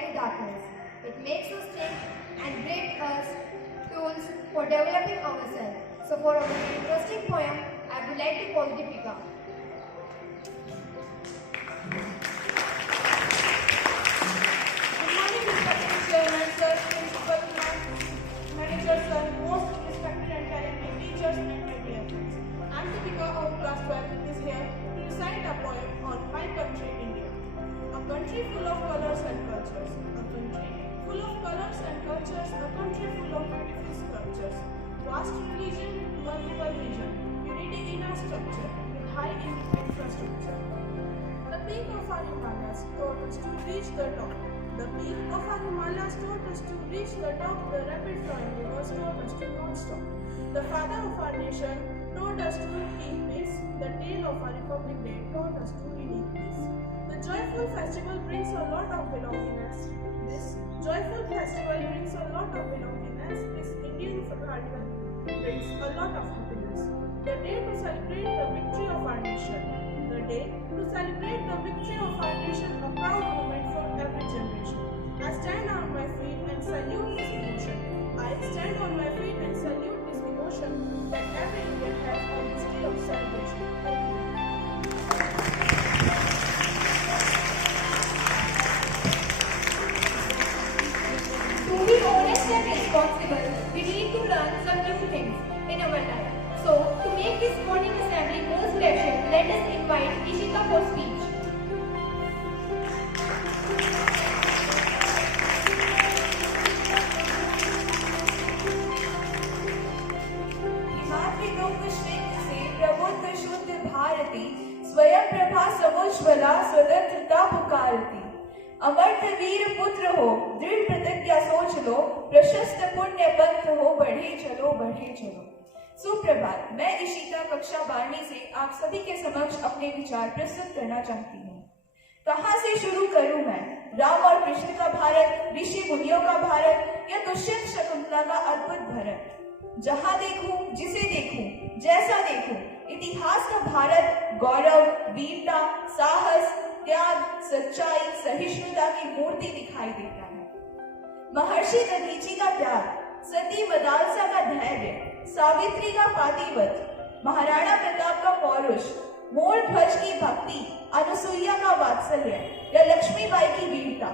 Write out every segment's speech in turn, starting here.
light to darkness. It makes us think and gives us tools for developing ourselves. So for our interesting poem, I would like to call Deepika. Good morning, respected chairman, sir, principal, managers, sir, most respected and talented teachers and my dear friends. I am Deepika of class 12 is here to recite a poem on my country, India. A country full of colors and cultures. A country full of colors and cultures. A country full of beautiful sculptures. Vast religion, multiple vision. Unity in our structure with high infrastructure. The peak of our Himalayas taught us to reach the top. The peak of our Himalayas taught us to reach the top. The rapid flowing rivers taught us to not stop. The father of our nation taught us to keep pace. The tale of our Republic Day taught us to renew peace. The joyful festival brings a lot of belongingness. This joyful festival brings a lot of belongingness. This Indian festival brings a lot of happiness. The day to celebrate the victory of our nation. The day to celebrate the victory of our nation, a proud moment for every generation. I stand on my feet and salute this emotion. I stand on my feet and salute this emotion that every Indian has on this day of celebration. Thank you. To be honest and responsible, we need to learn some new things in our life. So, to make this morning assembly more special, let us invite Ishita for speech. प्रबुद्ध शुद्ध भारती स्वयं प्रभा समुज्ज्वला स्वतंत्रता पुकारती। अमर्त्य वीर पुत्र हो, दृढ़ प्रतिज्ञा सोच लो, प्रशस्त पुण्य पंथ हो, बढ़े चलो बढ़े चलो। सुप्रभात, मैं इशिता कक्षा 12वीं से आप सभी के समक्ष अपने विचार प्रस्तुत करना चाहती हूँ। कहाँ से शुरू करूँ मैं? राम और कृष्ण का भारत, ऋषि मुनियों का भारत या दुष्यंत शकुंतला का अद्भुत भारत? जहाँ देखूं, जिसे देखूं, जैसा देखूं, इतिहास का भारत गौरव, वीरता, साहस, त्याग, सच्चाई, सहिष्णुता की मूर्ति दिखाई देता है। महर्षि दधीची का त्याग, सती मदालसा का धैर्य, सावित्री का पातिव्रत, महाराणा प्रताप का पौरुष, मोर ध्वज की भक्ति, अनुसुईया का वात्सल्य या लक्ष्मीबाई की वीरता,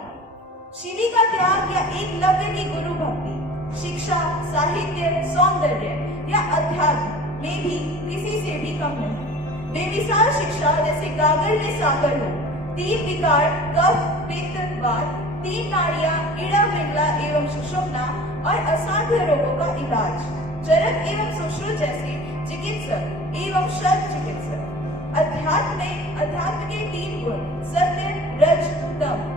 शिवी का त्याग या एकलव्य की गुरु भक्ति, शिक्षा, साहित्य, सौंदर्य या अध्यात्म में भी किसी से भी कम नहीं। बेमिसाल शिक्षा जैसे गागर में सागर हो, 3 विकार कफ, पित्त, वात, 3 नाड़ियां इड़ा, पिंगला एवं सुषुम्ना और असाध्य रोगों का इलाज, चरक एवं सुश्रुत जैसे चिकित्सक एवं शल्य चिकित्सक। अध्यात्म के 3 गुण सत्य, रज, तम।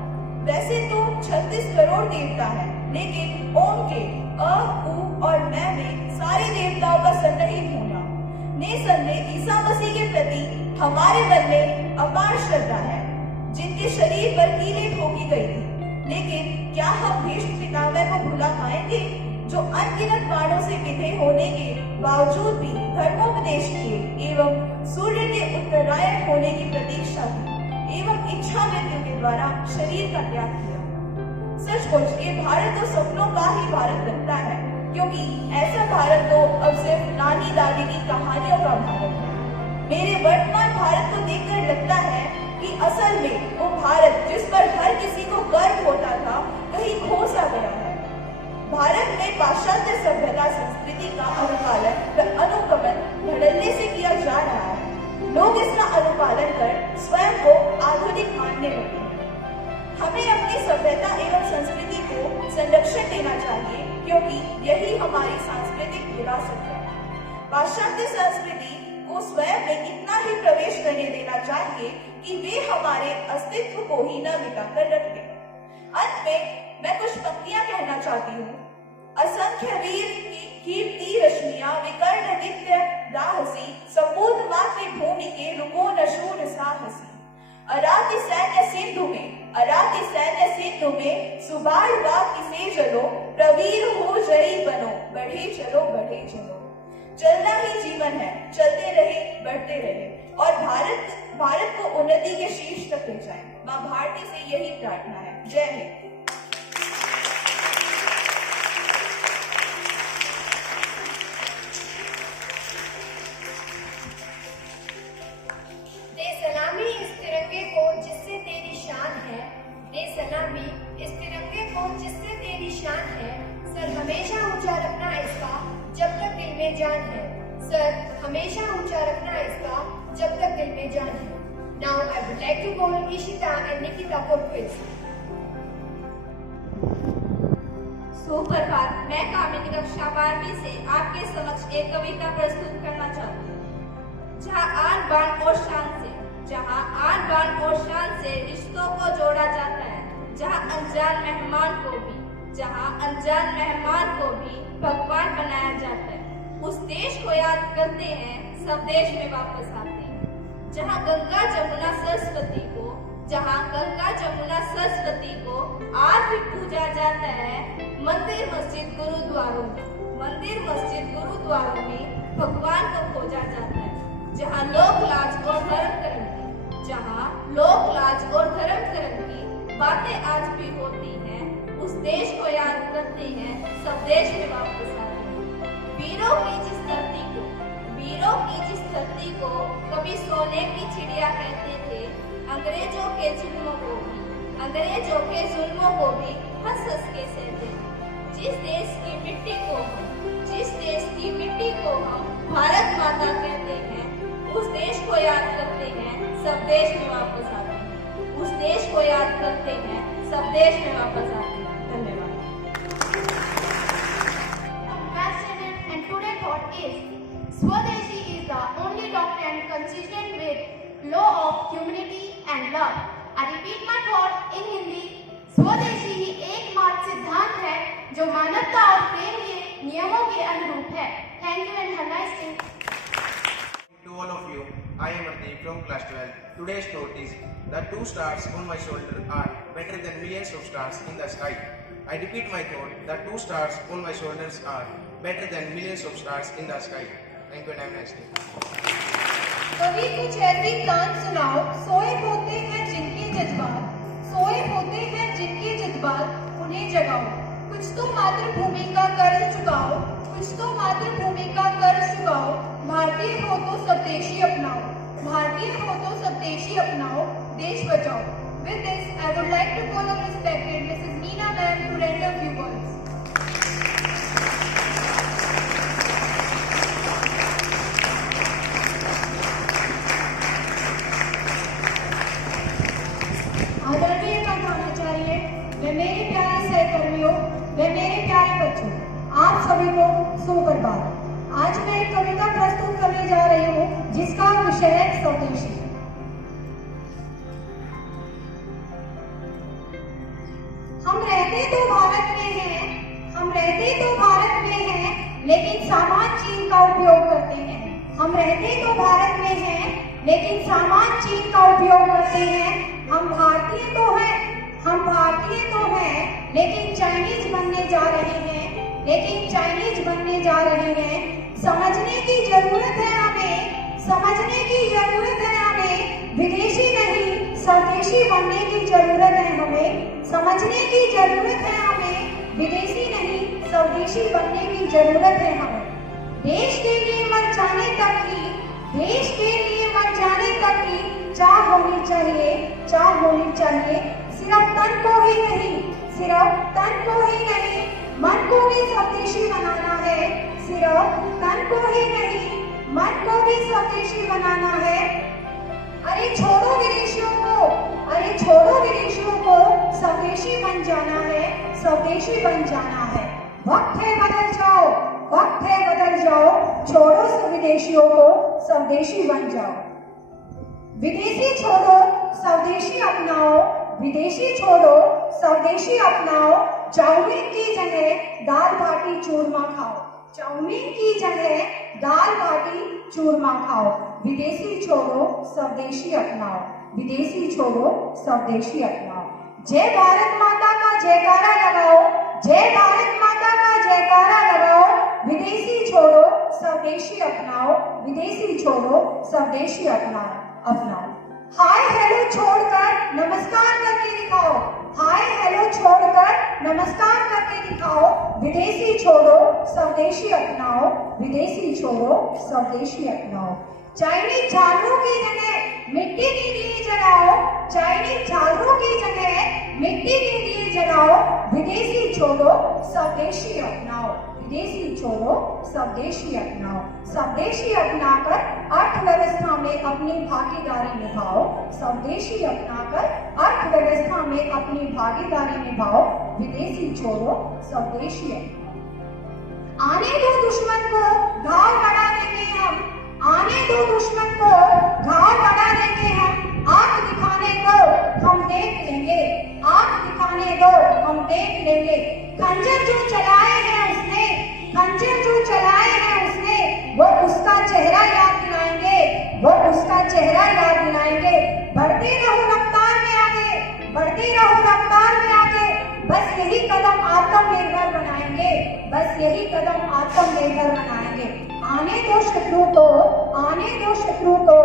वैसे तो 36 करोड़ देवता है, लेकिन ओम के अ, उ और मैं में सारे देवताओं का सन्निहित होना निसंदेह ईसा मसीह के प्रति हमारे मन में अपार श्रद्धा है, जिनके शरीर पर कीलें ठोकी गई थी। लेकिन क्या हम भीष्म पितामह को भुला पाएंगे, जो अनगिनत बाणों से विधे होने के बावजूद भी धर्मोपदेश किए एवं सूर्य के उत्तरायण होने की प्रतीक्षा की एवं इच्छा मृत्यु के द्वारा शरीर का त्याग किया। सचमुच ये भारत तो सपनों का ही भारत लगता है, क्योंकि ऐसा भारत तो अब सिर्फ नानी दादी की कहानियों का भारत है। मेरे वर्तमान भारत को देखकर लगता है कि असल में वो भारत जिस पर हर किसी को गर्व होता था, कहीं खो सा गया है। भारत में पाश्चात्य सभ्यता संस्कृति का अनुपालन व अनुगमन धड़ल्ले से किया जा रहा है। लोग इसका अनुपालन कर स्वयं को आधुनिक मानने लगे हैं। हमें अपनी सभ्यता एवं संस्कृति को संरक्षण देना चाहिए, क्योंकि यही हमारी सांस्कृतिक विरासत है। पाश्चात्य संस्कृति को स्वयं में इतना ही प्रवेश करने देना चाहिए कि वे हमारे अस्तित्व को ही न मिटाकर रख दें। अंत में मैं कुछ पंक्तियां कहना चाहती हूँ। असंख्य वीर की कीर्ति रश्मियां विकर्ण दिव्य दाहसी, सपूत मातृभूमि के रुको न शूर साहसी। अराति सैन्य सिंधु में सुबाल बाग किसे चलो, प्रवीर हो जयी बनो, बढ़े चलो बढ़े चलो। चलना ही जीवन है, चलते रहे बढ़ते रहे और भारत को उन्नति के शीर्ष तक ले जाए। मां भारती से यही प्रार्थना है। जय हिंद। मेरी शान है, सर हमेशा ऊंचा रखना इसका जब तक दिल में जान है, सर हमेशा ऊंचा रखना इसका जब तक दिल में जान है। Now I would like to call Ishita and Nikita for quiz. सुप्रभात, मैं कामिनी कक्षा 12वीं से आपके समक्ष एक कविता प्रस्तुत करना चाहती हूँ। जहाँ आन बान और शान से रिश्तों को जोड़ा जाता है, जहाँ अनजान मेहमान को भी भगवान बनाया जाता है। उस देश को याद करते हैं, सब देश में वापस आते हैं। जहाँ गंगा जमुना सरस्वती को आज भी पूजा जाता है। मंदिर मस्जिद गुरुद्वारों में भगवान को खोजा जाता है। जहाँ लोक लाज और धर्म कर्म की बातें आज भी होती हैं, उस देश को याद करते हैं, सब देश में वापस आते हैं। वीरों की जिस धरती को कभी सोने की चिड़िया कहते थे, अंग्रेजों के जुल्मों को भी हंस हंस के सहते। जिस देश की मिट्टी को हम भारत माता कहते हैं, उस देश को याद करते हैं, सब देश में वापस आते हैं। उस देश को याद करते हैं, सब देश में वापस आते हैं। धन्यवाद। And today thought is Swadeshi is the only doctrine consistent with law of humanity and love. I repeat my thought in Hindi. स्वदेशी ही एकमात्र सिद्धांत है जो मानवता और प्रेम के नियमों के अनुरूप है। Thank you and have a nice day. To all of you, I am Ardeep from class 12. Today's quote is, "The 2 stars on my shoulder are better than millions of stars in the sky." I repeat my thought, the 2 stars on my shoulders are better than millions of stars in the sky. Thank you and have a nice day. कभी कुछ ऐसी तान सुनाओ, सोए होते हैं जिनके जज्बात उन्हें जगाओ। कुछ तो मातृभूमि का कर्ज चुकाओ, भारतीय हो तो स्वदेशी अपनाओ, देश बचाओ। With this, I would like to call on respected Mrs. Neena ma'am to render few words. आदरणीय प्रधानाचार्य, वे मेरे प्यारे सहकर्मियों, वे मेरे प्यारे बच्चों, आप सभी को सुप्रभात। आज मैं एक कविता प्रस्तुत करने जा रही हूँ जिसका विषय है स्वदेशी। हम रहते तो भारत में हैं, लेकिन सामान चीन का उपयोग करते हैं। हम भारतीय तो हैं, लेकिन चाइनीज बनने जा रहे हैं। समझने की जरूरत है हमें, विदेशी नहीं स्वदेशी बनने की जरूरत है हमें। समझने की जरूरत है हमें, विदेशी नहीं स्वदेशी बनने की जरूरत है हमें। देश के लिए मर जाने तक की चाह होनी चाहिए। सिर्फ तन को ही नहीं, मन को भी स्वदेशी बनाना है। अरे छोड़ो विदेशियों को, स्वदेशी बन जाना है। वक्त है बदल जाओ, छोड़ो विदेशियों को, स्वदेशी बन जाओ। विदेशी छोड़ो स्वदेशी अपनाओ। चाउमीन की जगह दाल बाटी चूरमा खाओ। विदेशी छोड़ो स्वदेशी अपनाओ। जय भारत माता का जयकारा लगाओ। विदेशी छोड़ो स्वदेशी अपनाओ। हाय हेलो छोड़कर नमस्कार करके दिखाओ। विदेशी छोड़ो स्वदेशी अपनाओ। चाइनीज झालरों की जगह मिट्टी के दिए जलाओ। विदेशी छोड़ो स्वदेशी अपनाओ, विदेशी छोड़ो स्वदेशी अपनाओ। स्वदेशी अपनाकर अर्थव्यवस्था में अपनी भागीदारी निभाओ, स्वदेशी अपनाकर अर्थव्यवस्था में अपनी भागीदारी निभाओ, विदेशी छोड़ो स्वदेशी अपनाओ। आने दो दुश्मन को घाव बढ़ा देंगे हम, आने दो दुश्मन को घाव बढ़ा देंगे हम, आंख दिखाने दो हम देख लेंगे, आंख दिखाने दो हम देख लेंगे। खंजर जो चलाए हैं उसने, खंजर जो चलाए हैं उसने, वो उसका चेहरा याद दिलाएंगे, वो उसका चेहरा याद दिलाएंगे। बढ़ते रहो रफ्तार में आगे, बढ़ते रहो रफ्तार में आगे, बस यही कदम आत्मनिर्भर बनाएंगे, बस यही कदम आत्मनिर्भर बनाएंगे। आने दो शत्रु को, आने दो शत्रु को,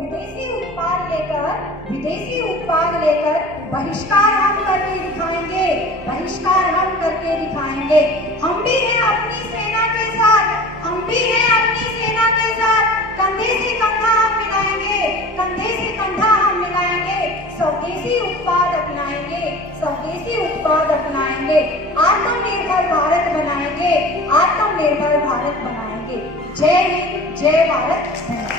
विदेशी उत्पाद लेकर, विदेशी उत्पाद लेकर बहिष्कार हम करके दिखाएंगे, बहिष्कार हम करके दिखाएंगे। हम भी हैं अपनी सेना के साथ, हम भी हैं अपनी सेना के साथ, कंधे से कंधा हम मिलाएंगे, कंधे से कंधा हम मिलाएंगे, स्वदेशी उत्पाद अपनाएंगे, स्वदेशी उत्पाद अपनाएंगे, आत्मनिर्भर भारत बनाएंगे, आत्मनिर्भर भारत बनाएंगे। जय हिंद, जय भारत।